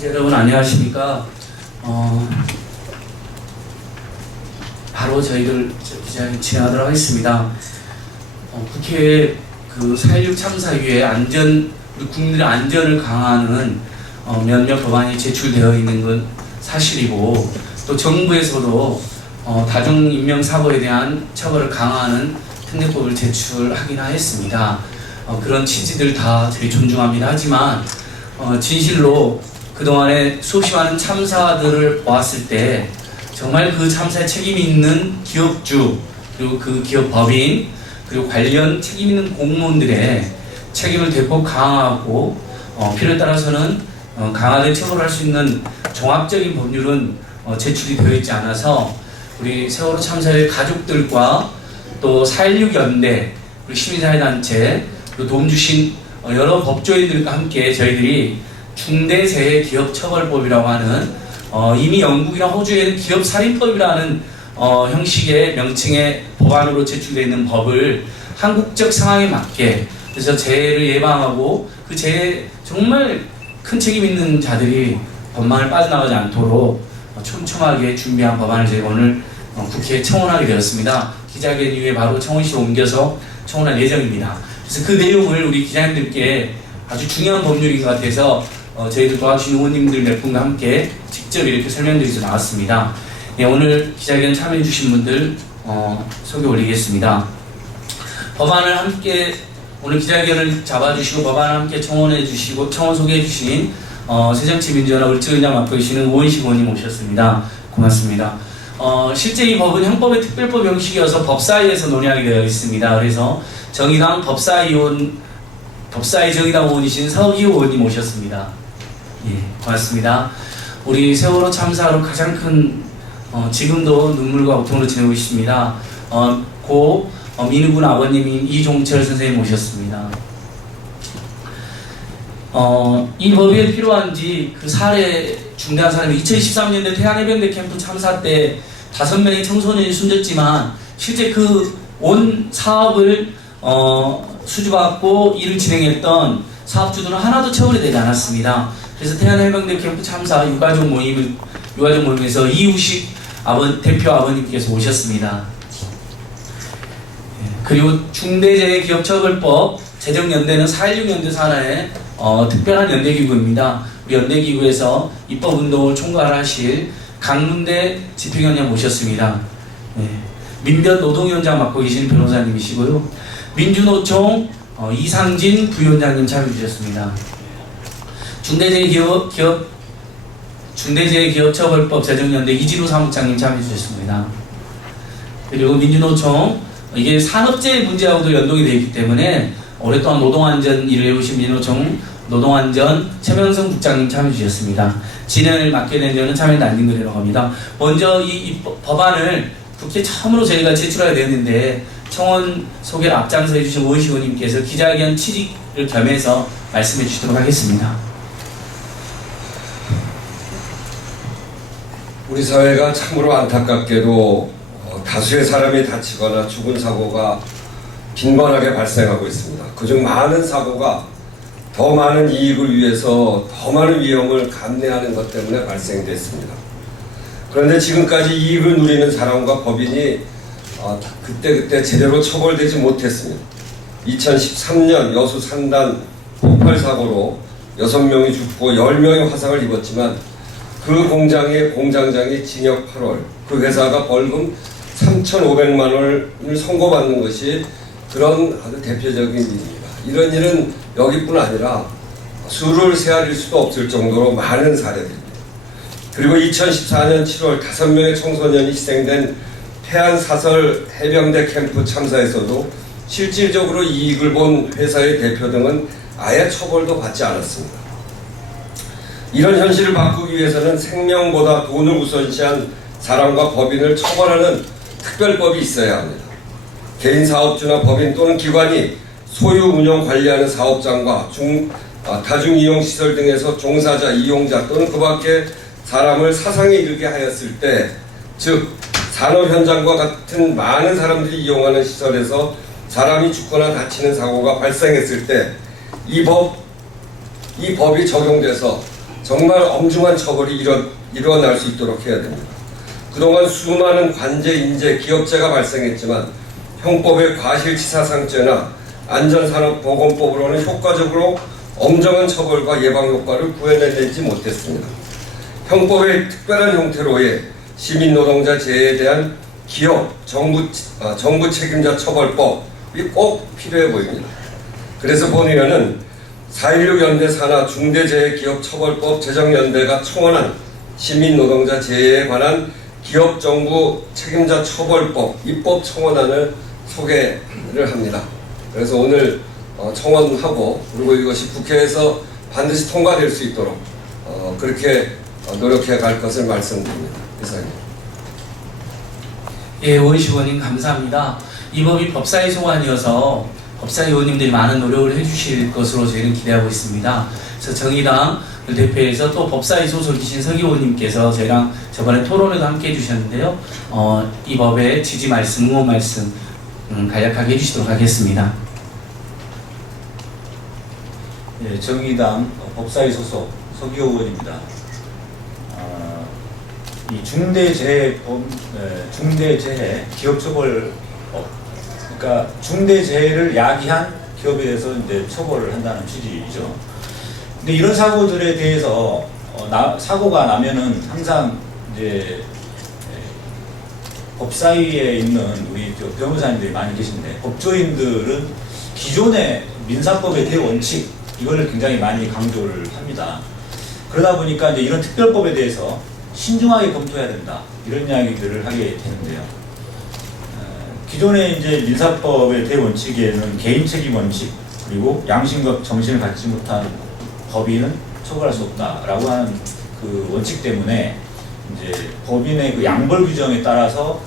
기자 여러분 안녕하십니까? 바로 저희들 기자님 진행하도록 하겠습니다. 국회 그 4.16 참사 이후에 우리 국민들의 안전을 강화하는 몇몇 법안이 제출되어 있는 건 사실이고, 또 정부에서도 다중인명사고에 대한 처벌을 강화하는 특례법을 제출하기는 했습니다. 그런 취지들 다 저희 존중합니다. 하지만 진실로 그동안에 수없이 많은 참사들을 보았을 때 정말 그 참사에 책임이 있는 기업주, 그리고 그 기업 법인, 그리고 관련 책임 있는 공무원들의 책임을 대폭 강화하고 필요에 따라서는 강화된 처벌을 할 수 있는 종합적인 법률은 제출이 되어 있지 않아서 우리 세월호 참사의 가족들과 또 4.16 연대, 그리고 시민사회단체, 또 도움 주신 여러 법조인들과 함께 저희들이 중대재해기업처벌법이라고 하는 이미 영국이나 호주에는 기업살인법이라는 형식의 명칭의 법안으로 제출되어 있는 법을 한국적 상황에 맞게, 그래서 재해를 예방하고 그 재해 정말 큰 책임 있는 자들이 법망을 빠져나가지 않도록 촘촘하게 준비한 법안을 저희가 오늘 국회에 청원하게 되었습니다. 기자회견 이후에 바로 청원실로 옮겨서 청원할 예정입니다. 그래서 그 내용을 우리 기자님들께 아주 중요한 법률인 것 같아서 저희들 도와주신 의원님들 몇 분과 함께 직접 이렇게 설명드리면서 나왔습니다. 네, 오늘 기자회견 참여해 주신 분들 소개 올리겠습니다. 법안을 함께 오늘 기자회견을 잡아주시고 법안을 함께 청원해 주시고 청원 소개해 주신 새정치민주연합 을지은장 맡고 계시는 오은식 의원님 모셨습니다. 고맙습니다. 실제 이 법은 형법의 특별법 형식이어서 법사위에서 논의하게 되어 있습니다. 그래서 정의당 법사위 정의당 의원이신 서기호 의원님 모셨습니다. 예, 고맙습니다. 우리 세월호 참사로 가장 큰 지금도 눈물과 고통으로 지내고 있습니다. 고 민우군 아버님인 이종철 선생님 모셨습니다. 이 법이 필요한지 그 사례 중대한 사람이 2013년대 태안해병대 캠프 참사 때 5명의 청소년이 숨졌지만 실제 그 온 사업을 수주받고 일을 진행했던 사업주들은 하나도 처벌이 되지 않았습니다. 그래서 태안해병대 캠프 참사 유가족 모임에서 이우식 대표 아버님께서 오셨습니다. 그리고 중대재해기업처벌법 제정연대는 4.16 연대 산하의 특별한 연대기구입니다. 우리 연대기구에서 입법운동을 총괄하실 강문대 집행위원장 모셨습니다. 네. 민변 노동위원장 맡고 계시는 변호사님이시고요. 민주노총 이상진 부위원장님 참여해 주셨습니다. 중대재해기업처벌법 제정연대 이진우 사무장님 참여해 주셨습니다. 그리고 민주노총 이게 산업재해 문제하고도 연동이 되어 있기 때문에 오랫동안 노동안전 일을 해오신 민노총 노동안전 최명성 국장님 참여해 주셨습니다. 진행을 맡게 된 저는 참여는 안진글이라고 합니다. 먼저 이 법안을 국회 처음으로 저희가 제출하게 되었는데 청원 소개를 앞장서 해주신 오은식 의원님께서 기자회견 취지를 겸해서 말씀해 주시도록 하겠습니다. 우리 사회가 참으로 안타깝게도 다수의 사람이 다치거나 죽은 사고가 빈번하게 발생하고 있습니다. 그중 많은 사고가 더 많은 이익을 위해서 더 많은 위험을 감내하는 것 때문에 발생됐습니다. 그런데 지금까지 이익을 누리는 사람과 법인이 그때 제대로 처벌되지 못했습니다. 2013년 여수 산단 폭발 사고로 6명이 죽고 10명이 화상을 입었지만 그 공장의 공장장이 징역 8월, 그 회사가 벌금 3,500만 원을 선고받는 것이 그런 아주 대표적인 일입니다. 이런 일은 여기뿐 아니라 수를 헤아릴 수도 없을 정도로 많은 사례들입니다. 그리고 2014년 7월 5명의 청소년이 희생된 태안사설 해병대 캠프 참사에서도 실질적으로 이익을 본 회사의 대표 등은 아예 처벌도 받지 않았습니다. 이런 현실을 바꾸기 위해서는 생명보다 돈을 우선시한 사람과 법인을 처벌하는 특별법이 있어야 합니다. 개인 사업주나 법인 또는 기관이 소유, 운영, 관리하는 사업장과 다중이용시설 등에서 종사자, 이용자 또는 그 밖에 사람을 사상에 이르게 하였을 때, 즉 산업 현장과 같은 많은 사람들이 이용하는 시설에서 사람이 죽거나 다치는 사고가 발생했을 때 이 법이 적용돼서 정말 엄중한 처벌이 일어날 수 있도록 해야 됩니다. 그동안 수많은 관제, 인재, 기업재가 발생했지만 형법의 과실치사상죄나 안전산업보건법으로는 효과적으로 엄정한 처벌과 예방 효과를 구현해내지 못했습니다. 형법의 특별한 형태로의 시민노동자 재해에 대한 기업, 정부 책임자 처벌법이 꼭 필요해 보입니다. 그래서 본의원은 4.16 연대 산하 중대재해기업처벌법 제정연대가 청원한 시민노동자 재해에 관한 기업 정부 책임자 처벌법 입법 청원안을 소개를 합니다. 그래서 오늘 청원하고 그리고 이것이 국회에서 반드시 통과될 수 있도록 그렇게 노력해 갈 것을 말씀드립니다. 이상입니다. 예, 오이시 의원님 감사합니다. 이 법이 법사위 소관이어서 법사위 의원님들이 많은 노력을 해주실 것으로 저희는 기대하고 있습니다. 그래서 정의당 대표에서 또 법사위 소속이신 서기 의원님께서 저희랑 저번에 토론회도 함께 해주셨는데요. 이 법의 지지 말씀, 응원 말씀 간략하게 해주시도록 하겠습니다. 예, 정의당 법사위 소속 서기호 의원입니다. 이 중대재해 기업처벌 그러니까 중대재해를 야기한 기업에 대해서 이제 처벌을 한다는 취지이죠. 근데 이런 사고들에 대해서 사고가 나면은 항상 이제 법사위에 있는 우리 변호사님들이 많이 계신데 법조인들은 기존의 민사법의 대원칙 이거를 굉장히 많이 강조를 합니다. 그러다 보니까 이제 이런 특별법에 대해서 신중하게 검토해야 된다 이런 이야기들을 하게 되는데요. 기존의 이제 민사법의 대원칙에는 개인 책임 원칙 그리고 양심과 정신을 갖지 못한 법인은 처벌할 수 없다라고 하는 그 원칙 때문에 이제 법인의 그 양벌 규정에 따라서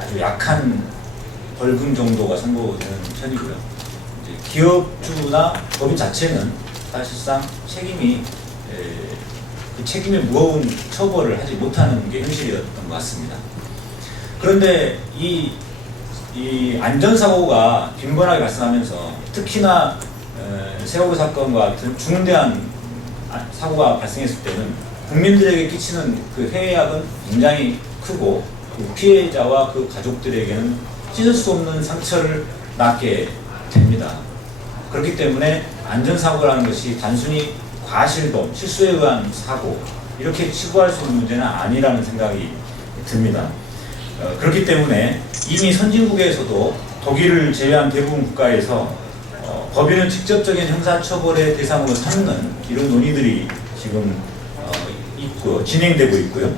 아주 약한 벌금 정도가 선고되는 편이고요. 이제 기업주나 법인 자체는 사실상 그 책임의 무거운 처벌을 하지 못하는 게 현실이었던 것 같습니다. 그런데 이 안전사고가 빈번하게 발생하면서 특히나 세월호 사건과 같은 중대한 사고가 발생했을 때는 국민들에게 끼치는 그 해악은 굉장히 크고 그 피해자와 그 가족들에게는 찢을 수 없는 상처를 낳게 됩니다. 그렇기 때문에 안전사고라는 것이 단순히 과실범, 실수에 의한 사고 이렇게 치부할 수 있는 문제는 아니라는 생각이 듭니다. 그렇기 때문에 이미 선진국에서도 독일을 제외한 대부분 국가에서 법인은 직접적인 형사처벌의 대상으로 삼는 이런 논의들이 지금 있고 진행되고 있고요.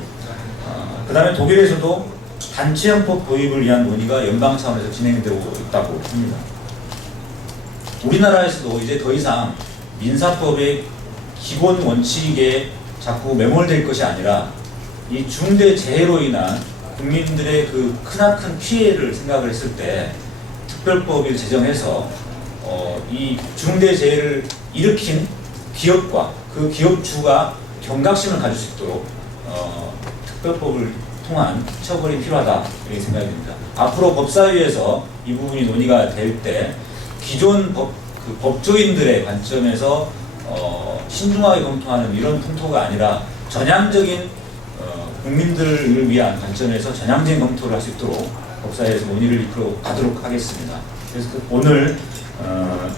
그 다음에 독일에서도 단체형법 도입을 위한 논의가 연방 차원에서 진행되고 있다고 합니다. 우리나라에서도 이제 더 이상 민사법의 기본 원칙에 자꾸 매몰될 것이 아니라 이 중대 재해로 인한 국민들의 그 크나큰 피해를 생각을 했을 때 특별법을 제정해서 이 중대 재해를 일으킨 기업과 그 기업주가 경각심을 가질 수 있도록 특별법을 통한 처벌이 필요하다 이렇게 생각이 듭니다. 앞으로 법사위에서 이 부분이 논의가 될 때 기존 법조인들의 관점에서 신중하게 검토하는 이런 풍토가 아니라 전향적인 국민들을 위한 관점에서 전향적인 검토를 할 수 있도록 법사위에서 논의를 이끌어 가도록 하겠습니다. 그래서 오늘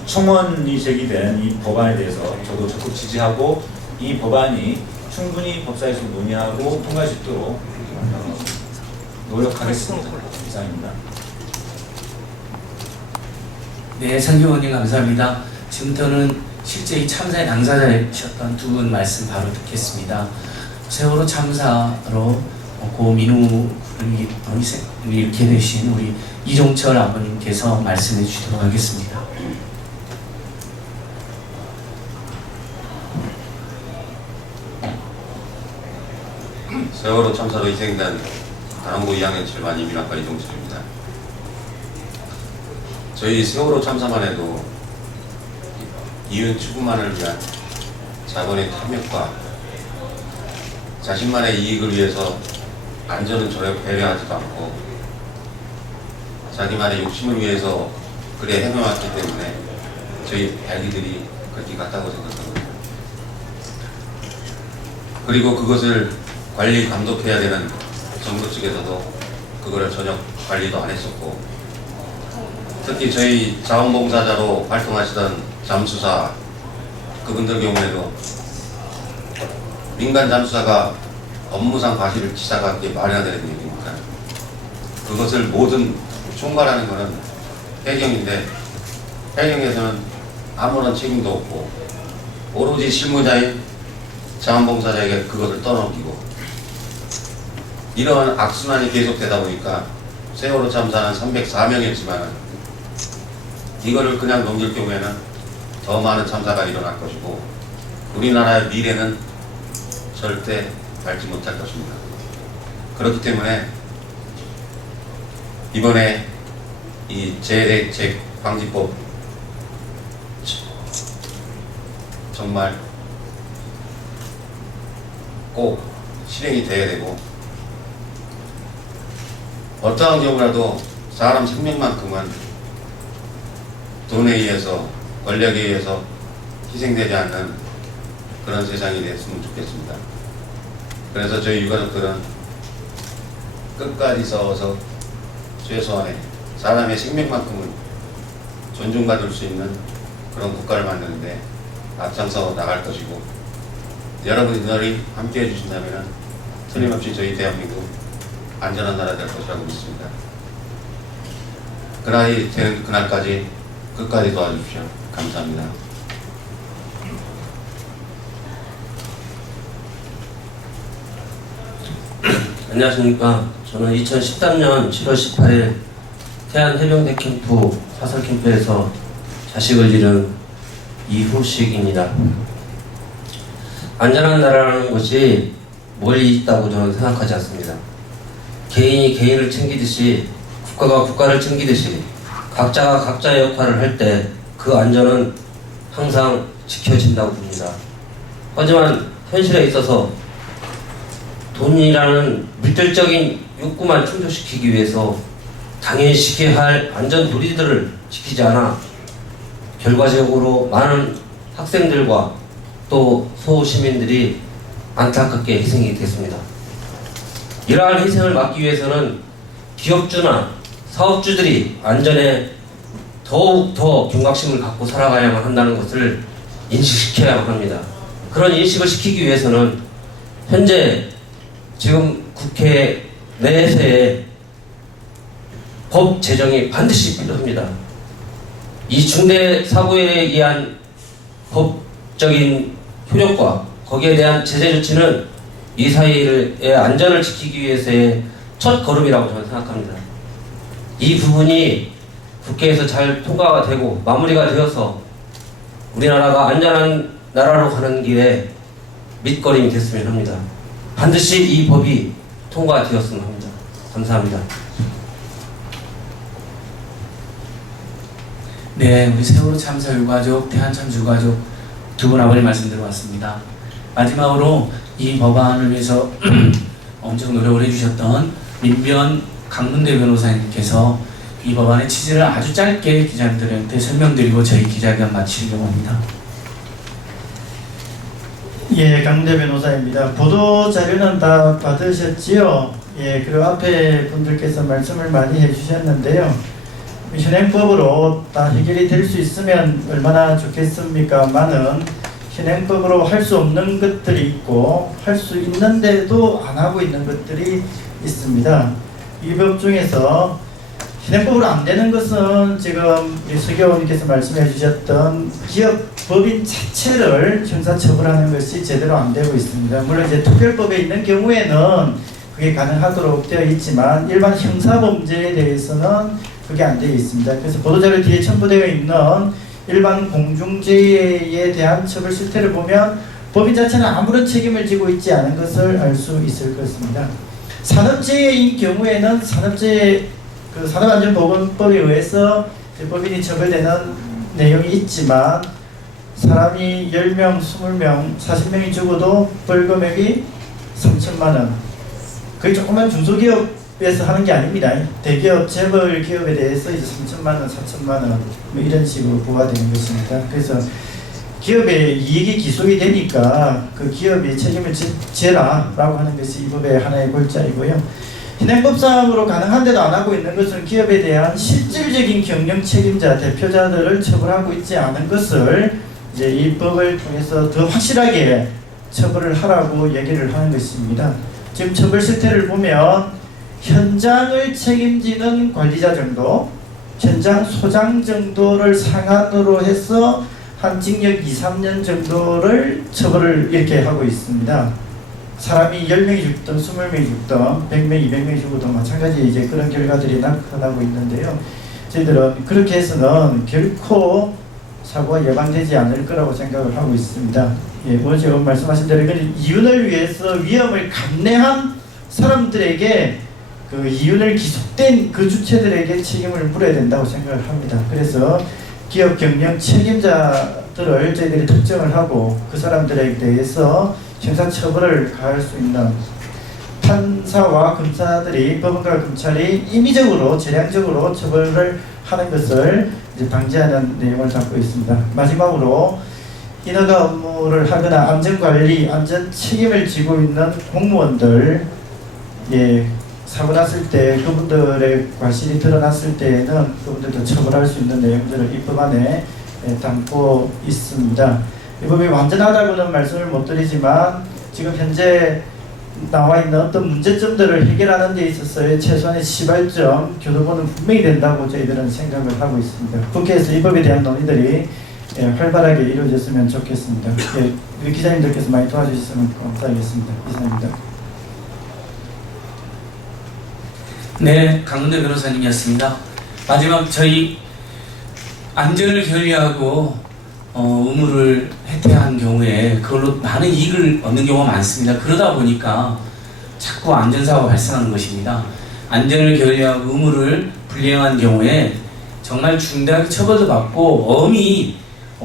청원이 제기된 이 법안에 대해서 저도 적극 지지하고 이 법안이 충분히 법사위에서 논의하고 통과할 수 있도록 노력하겠습니다. 이상입니다. 네, 상규 의원님 감사합니다. 지금부터는 실제 이 참사의 당사자이셨던 두 분 말씀 바로 듣겠습니다. 세월호 참사로 고민우를 잃게 되신 우리 이종철 아버님께서 말씀해 주시도록 하겠습니다. 세월호 참사로 희생된 단원고 2학년 7반 이민학과 이종철입니다. 저희 세월호 참사만 해도 이윤 추구만을 위한 자본의 탐욕과 자신만의 이익을 위해서 안전은 전혀 배려하지도 않고 자기만의 욕심을 위해서 그래 행해왔기 때문에 저희 발기들이 그렇게 같다고 생각합니다. 그리고 그것을 관리 감독해야 되는 정부 측에서도 그거를 전혀 관리도 안 했었고, 특히 저희 자원봉사자로 활동하시던 잠수사 그분들 경우에도 민간 잠수사가 업무상 과실을 치사하게 말해야 되는 얘기니까 그것을 모든 총괄하는 것은 해경인데, 해경에서는 아무런 책임도 없고 오로지 실무자인 자원봉사자에게 그것을 떠넘기고, 이런 악순환이 계속되다 보니까 세월호 참사는 304명이었지만 이거를 그냥 넘길 경우에는 더 많은 참사가 일어날 것이고 우리나라의 미래는 절대 밝지 못할 것입니다. 그렇기 때문에 이번에 이 재해대책 방지법 정말 꼭 실행이 돼야 되고, 어떠한 경우라도 사람 생명만큼은 돈에 의해서, 권력에 의해서 희생되지 않는 그런 세상이 됐으면 좋겠습니다. 그래서 저희 유가족들은 끝까지 싸워서 최소한의 사람의 생명만큼은 존중받을 수 있는 그런 국가를 만드는데 앞장서 나갈 것이고, 여러분들이 함께 해주신다면 틀림없이 저희 대한민국 안전한 나라 될 것이라고 믿습니다. 그날이 되는 그날까지 끝까지 도와주십시오. 감사합니다. 안녕하십니까. 저는 2013년 7월 18일 태안해병대 캠프 사설 캠프에서 자식을 잃은 이후식입니다. 안전한 나라라는 것이 멀리 있다고 저는 생각하지 않습니다. 개인이 개인을 챙기듯이 국가가 국가를 챙기듯이 각자가 각자의 역할을 할 때 그 안전은 항상 지켜진다고 봅니다. 하지만 현실에 있어서 돈이라는 물질적인 욕구만 충족시키기 위해서 당연히 지켜야 할 안전 도리들을 지키지 않아 결과적으로 많은 학생들과 또 소시민들이 안타깝게 희생이 됐습니다. 이러한 희생을 막기 위해서는 기업주나 사업주들이 안전에 더욱 더 경각심을 갖고 살아가야만 한다는 것을 인식시켜야만 합니다. 그런 인식을 시키기 위해서는 현재 지금 국회 내에서의 법 제정이 반드시 필요합니다. 이 중대 사고에 의한 법적인 효력과 거기에 대한 제재 조치는 이 사회의 안전을 지키기 위해서의 첫 걸음이라고 저는 생각합니다. 이 부분이 국회에서 잘 통과가 되고 마무리가 되어서 우리나라가 안전한 나라로 가는 길에 밑거름이 됐으면 합니다. 반드시 이 법이 통과되었으면 합니다. 감사합니다. 네, 우리 세월호 참사 유가족, 태안참사 유가족 두 분 아버님 말씀 들어봤습니다. 마지막으로 이 법안을 위해서 엄청 노력을 해주셨던 민변 강문대 변호사님께서 이 법안의 취지를 아주 짧게 기자들한테 설명드리고 저희 기자회견 마치려고 합니다. 예, 강대 변호사입니다. 보도 자료는 다 받으셨지요? 예, 그리고 앞에 분들께서 말씀을 많이 해주셨는데요. 현행법으로 다 해결이 될 수 있으면 얼마나 좋겠습니까만은 현행법으로 할 수 없는 것들이 있고 할 수 있는데도 안 하고 있는 것들이 있습니다. 이 법 중에서 현행법으로 안 되는 것은 지금 서교원님께서 말씀해 주셨던 기업 법인 자체를 형사처벌하는 것이 제대로 안 되고 있습니다. 물론 이제 특별법에 있는 경우에는 그게 가능하도록 되어 있지만 일반 형사범죄에 대해서는 그게 안 되어 있습니다. 그래서 보도자료 뒤에 첨부되어 있는 일반 공중재해에 대한 처벌 실태를 보면 법인 자체는 아무런 책임을 지고 있지 않은 것을 알 수 있을 것입니다. 산업재해인 경우에는 산업안전보건법에 의해서 법인이 처벌되는 내용이 있지만 사람이 10명, 20명, 40명이 죽어도 벌금액이 3천만 원. 그게 조그만 중소기업에서 하는 게 아닙니다. 대기업, 재벌 기업에 대해서 이제 3천만 원, 4천만 원 뭐 이런 식으로 부과되는 것입니다. 그래서 기업의 이익이 기속이 되니까 그 기업이 책임을 져라라고 하는 것이 이 법의 하나의 골자이고요. 현행법상으로 가능한데도 안 하고 있는 것은 기업에 대한 실질적인 경영 책임자 대표자들을 처벌하고 있지 않은 것을 이제 이 법을 통해서 더 확실하게 처벌을 하라고 얘기를 하는 것입니다. 지금 처벌 실태를 보면 현장을 책임지는 관리자 정도, 현장 소장 정도를 상한으로 해서 한 징역 2, 3년 정도를 처벌을 이렇게 하고 있습니다. 사람이 10명이 죽든 20명이 죽든 100명, 200명이 죽어도 마찬가지 이제 그런 결과들이 나타나고 있는데요. 저희들은 그렇게 해서는 결코 사고가 예방되지 않을 거라고 생각을 하고 있습니다. 예, 오늘 지금 말씀하신 대로 이건 이윤을 위해서 위험을 감내한 사람들에게 그 이윤을 기속된 그 주체들에게 책임을 물어야 된다고 생각을 합니다. 그래서 기업 경영 책임자들을 저희들이 특정을 하고 그 사람들에 대해서 형사처벌을 가할 수 있는 판사와 검사들이 법원과 검찰이 임의적으로 재량적으로 처벌을 하는 것을 이제 방지하는 내용을 담고 있습니다. 마지막으로 인허가 업무를 하거나 안전관리, 안전 책임을 지고 있는 공무원들, 예, 사고 났을 때 그분들의 과실이 드러났을 때에는 그분들도 처벌할 수 있는 내용들을 이 법안에 담고 있습니다. 이 법이 완전하다고는 말씀을 못 드리지만 지금 현재 나와 있는 어떤 문제점들을 해결하는 데 있어서의 최소한의 시발점, 교도보는 분명히 된다고 저희들은 생각을 하고 있습니다. 국회에서 이 법에 대한 논의들이 활발하게 이루어졌으면 좋겠습니다. 우리 기자님들께서 많이 도와주셨으면 감사하겠습니다. 이상입니다. 네, 강문대 변호사님이었습니다. 마지막 저희 안전을 결의하고 의무를 해태한 경우에 그걸로 많은 이익을 얻는 경우가 많습니다. 그러다 보니까 자꾸 안전사고가 발생하는 것입니다. 안전을 결의하고 의무를 불이행한 경우에 정말 중대하게 처벌도 받고 엄히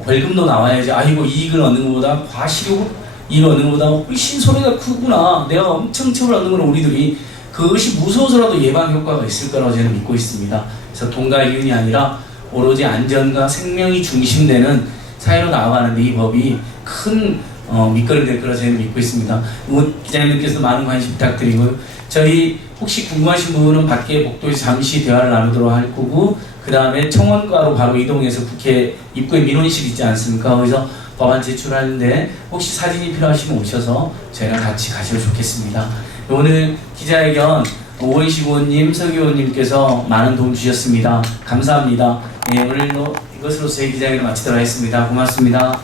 벌금도 나와야지, 아이고 이익을 얻는 것보다 과실로 이익을 얻는 것보다 훨씬 손해가 크구나, 내가 엄청 처벌 얻는 걸 우리들이 그것이 무서워서라도 예방 효과가 있을 거라고 저는 믿고 있습니다. 그래서 돈과 이윤이 아니라 오로지 안전과 생명이 중심되는 사회로 나아가는데 이 법이 큰 밑거름이 될 거라고 저는 믿고 있습니다. 기자님들께서 많은 관심 부탁드리고요. 저희 혹시 궁금하신 부분은 밖에 복도에서 잠시 대화를 나누도록 할 거고, 그 다음에 청원과로 바로 이동해서 국회 입구에 민원실 있지 않습니까? 거기서 법안 제출하는데 혹시 사진이 필요하시면 오셔서 저희랑 같이 가시면 좋겠습니다. 오늘 기자회견 오원식 의원님, 서기 의원님께서 많은 도움 주셨습니다. 감사합니다. 네, 오늘도 이것으로 저희 기자회견을 마치도록 하겠습니다. 고맙습니다.